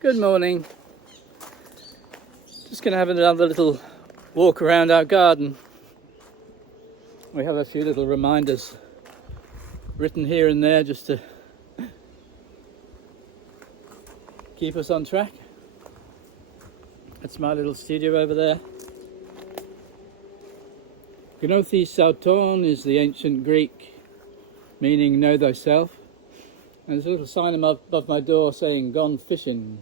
Good morning. Just going to have another little walk around our garden. We have a few little reminders written here and there just to keep us on track. That's my little studio over there. Gnothi Sauton is the ancient Greek meaning know thyself. And there's a little sign above my door saying gone fishing.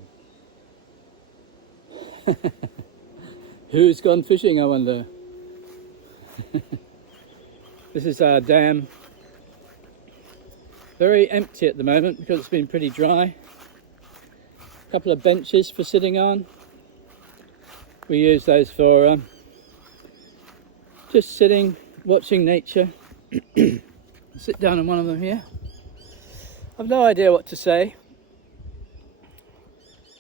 Who's gone fishing, I wonder? This is our dam. Very empty at the moment because it's been pretty dry. A couple of benches for sitting on. We use those for just sitting, watching nature. Sit down on one of them here. I've no idea what to say.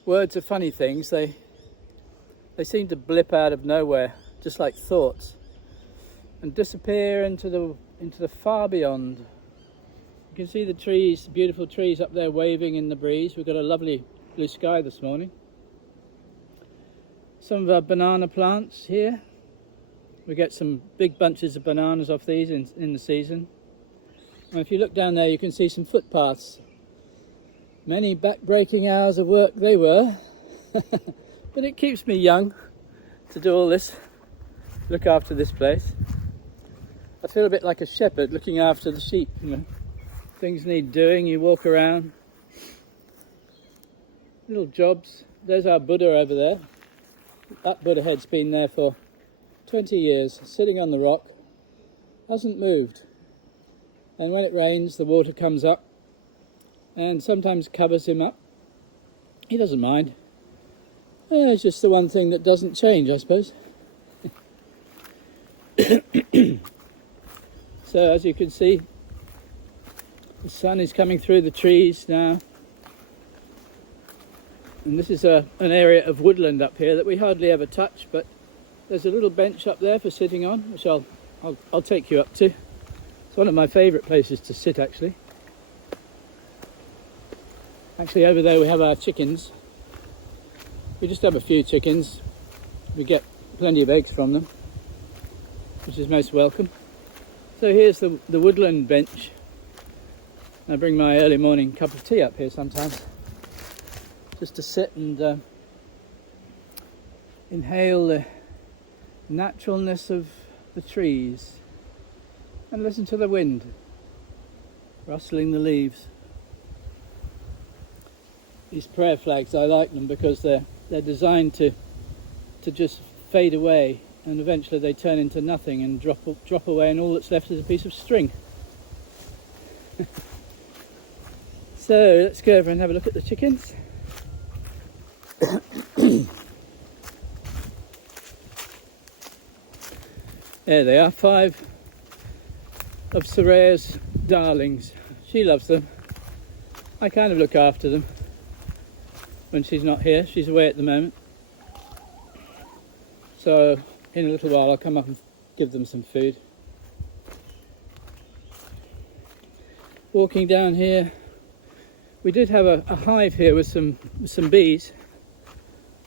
Words are funny things. They seem to blip out of nowhere, just like thoughts, and disappear into the far beyond. You can see the trees, the beautiful trees up there waving in the breeze. We've got a lovely blue sky this morning. Some of our banana plants here. We get some big bunches of bananas off these in the season. And if you look down there, you can see some footpaths. Many back-breaking hours of work they were. But it keeps me young to do all this, look after this place. I feel a bit like a shepherd looking after the sheep, you know. Things need doing, you walk around. Little jobs. There's our Buddha over there. That Buddha head's been there for 20 years, sitting on the rock, hasn't moved. And when it rains, the water comes up and sometimes covers him up. He doesn't mind. It's just the one thing that doesn't change, I suppose. So as you can see, the sun is coming through the trees now. And this is an area of woodland up here that we hardly ever touch, but there's a little bench up there for sitting on, which I'll take you up to. It's one of my favourite places to sit, actually. Actually, over there we have our chickens. We just have a few chickens. We get plenty of eggs from them, which is most welcome. So here's the woodland bench. I bring my early morning cup of tea up here sometimes, just to sit and inhale the naturalness of the trees and listen to the wind rustling the leaves. These prayer flags, I like them because they're designed to just fade away, and eventually they turn into nothing and drop away, and all that's left is a piece of string. So let's go over and have a look at the chickens. There they are, 5 of Soraya's darlings. She loves them. I kind of look after them when she's not here. She's away at the moment. So in a little while I'll come up and give them some food. Walking down here, we did have a hive here with some bees,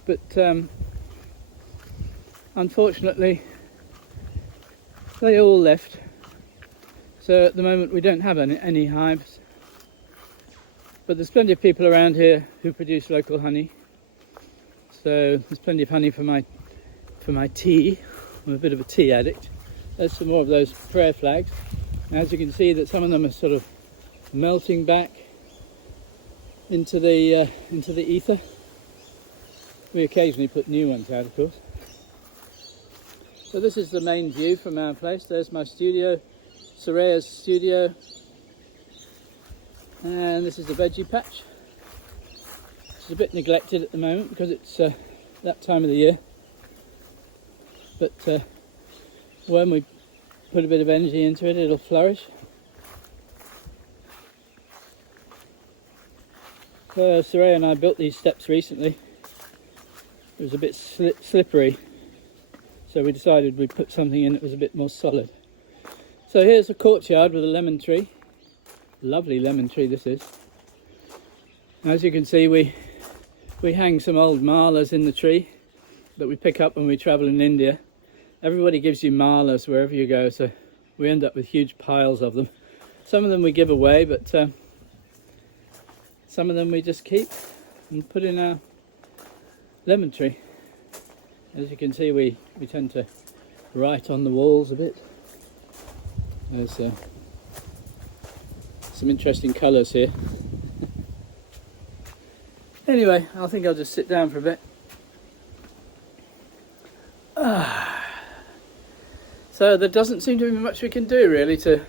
but unfortunately they all left. So at the moment we don't have any hives. But there's plenty of people around here who produce local honey. So there's plenty of honey for my tea. I'm a bit of a tea addict. There's some more of those prayer flags. And as you can see, that some of them are sort of melting back into the ether. We occasionally put new ones out, of course. So this is the main view from our place. There's my studio, Soraya's studio. And this is the veggie patch. It's a bit neglected at the moment because it's that time of the year. But when we put a bit of energy into it, it'll flourish. So Soraya and I built these steps recently. It was a bit slippery, so we decided we'd put something in that was a bit more solid. So here's a courtyard with a lemon tree. Lovely lemon tree this is. As you can see, we We hang some old malas in the tree that we pick up when we travel in India. Everybody gives you malas wherever you go, so we end up with huge piles of them. Some of them we give away, but some of them we just keep and put in our lemon tree. As you can see, we tend to write on the walls a bit. There's some interesting colours here. Anyway, I think I'll just sit down for a bit. So there doesn't seem to be much we can do really to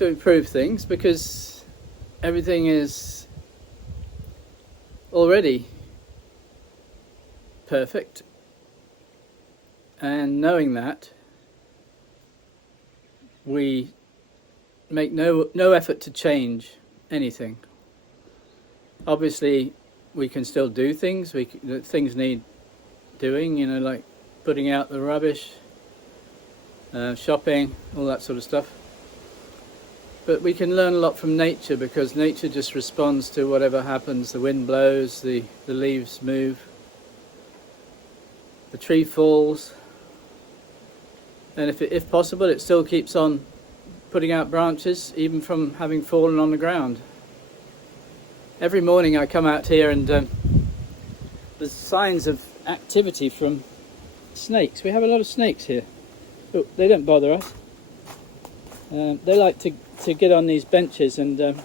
improve things, because everything is already perfect, and knowing that, we make no effort to change anything. Obviously we can still do things, things need doing, you know, like putting out the rubbish, shopping, all that sort of stuff. But we can learn a lot from nature, because nature just responds to whatever happens. The wind blows, the leaves move, the tree falls, and if possible it still keeps on putting out branches even from having fallen on the ground. Every morning I come out here and there's signs of activity from snakes. We have a lot of snakes here. Oh, they don't bother us. They like to get on these benches and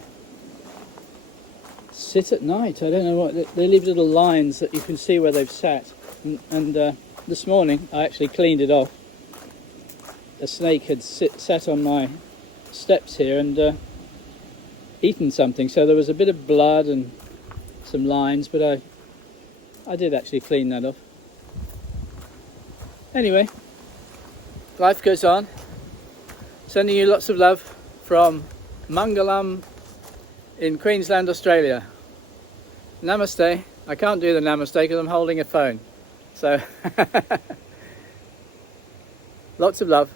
sit at night. I don't know what, they leave little lines that you can see where they've sat, and this morning I actually cleaned it off. A snake had sat on my steps here and eaten something, so there was a bit of blood and some lines, but I did actually clean that off. Anyway, life goes on. Sending you lots of love from Mangalam in Queensland, Australia. Namaste. I can't do the namaste because I'm holding a phone, so lots of love.